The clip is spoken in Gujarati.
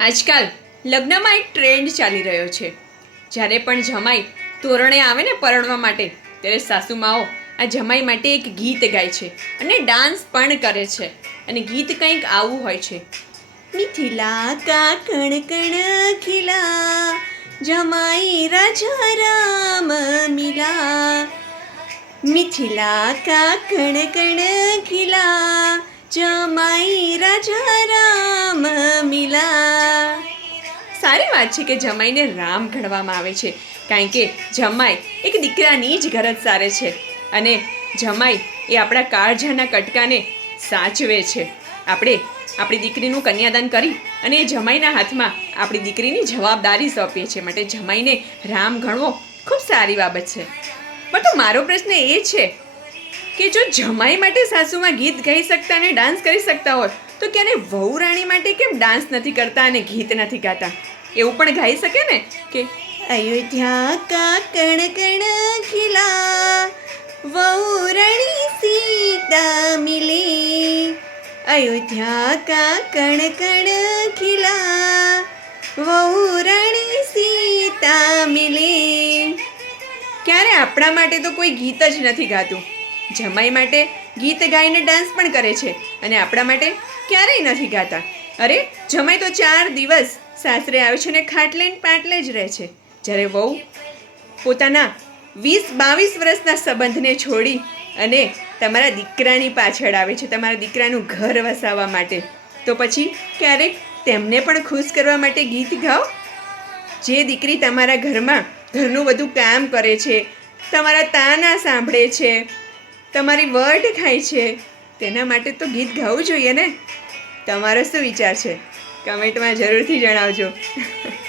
આજકાલ લગ્નમાં એક ટ્રેન્ડ ચાલી રહ્યો છે. જ્યારે પણ જમાઈ તોરણે આવે ને પરણવા માટે, ત્યારે સાસુમાઓ આ જમાઈ માટે એક ગીત ગાય છે અને ડાન્સ પણ કરે છે. અને ગીત કંઈક આવું હોય છે: મિથિલા કા કણ કણ ખિલા, જમાઈ રાજા રામ મિલા. મિથિલા કા કણ કણ ખિલા, જમાઈ રાજા રામ મિલા. સારી વાત છે કે જમાઈને રામ ગણવામાં આવે છે, કારણ કે જમાઈ એક દીકરાની જ ગરજ સારે છે અને જમાઈ એ આપણા કાળજાના કટકાને સાચવે છે. આપણે આપણી દીકરીનું કન્યાદાન કરી અને એ જમાઈના હાથમાં આપણી દીકરીની જવાબદારી સોંપીએ છીએ. માટે જમાઈને રામ ગણવો ખૂબ સારી બાબત છે. પણ તો મારો પ્રશ્ન એ છે કે જો જમાઈ માટે સાસુમાં ગીત ગાઈ શકતા અને ડાન્સ કરી શકતા હોય, તો ક્યારે વહુ રાણી માટે કેમ ડાન્સ નથી કરતા અને ગીત નથી ગાતા? એવું પણ ગાઈ શકે ને કે અયોધ્યા કા કણ કણ ખિલા, વહુ રાણી સીતા મિલે. અયોધ્યા કા કણ કણ ખિલા, વહુ રાણી સીતા મિલે. ક્યારે આપણા માટે તો કોઈ ગીત જ નથી ગાતું. જમાઈ માટે ગીત ગાઈને ડાન્સ પણ કરે છે અને આપણા માટે ક્યારેય નથી ગાતા. અરે, જમાઈ તો 4 દિવસ સાસરે આવે છે અને ખાટલે ને પાટલે જ રહે છે, જ્યારે વહુ પોતાના 20-22 વર્ષના સંબંધને છોડી અને તમારા દીકરાની પાછળ આવે છે, તમારા દીકરાનું ઘર વસાવવા માટે. તો પછી ક્યારેક તેમને પણ ખુશ કરવા માટે ગીત ગાઓ. જે દીકરી તમારા ઘરમાં ઘરનું બધું કામ કરે છે, તમારા તાના સાંભળે છે, તમારી વટ ખાય છે, તેના માટે તો ગીત ગાવું જોઈએ ને. તમારો શું વિચાર છે? કમેન્ટમાં જરૂરથી જણાવજો.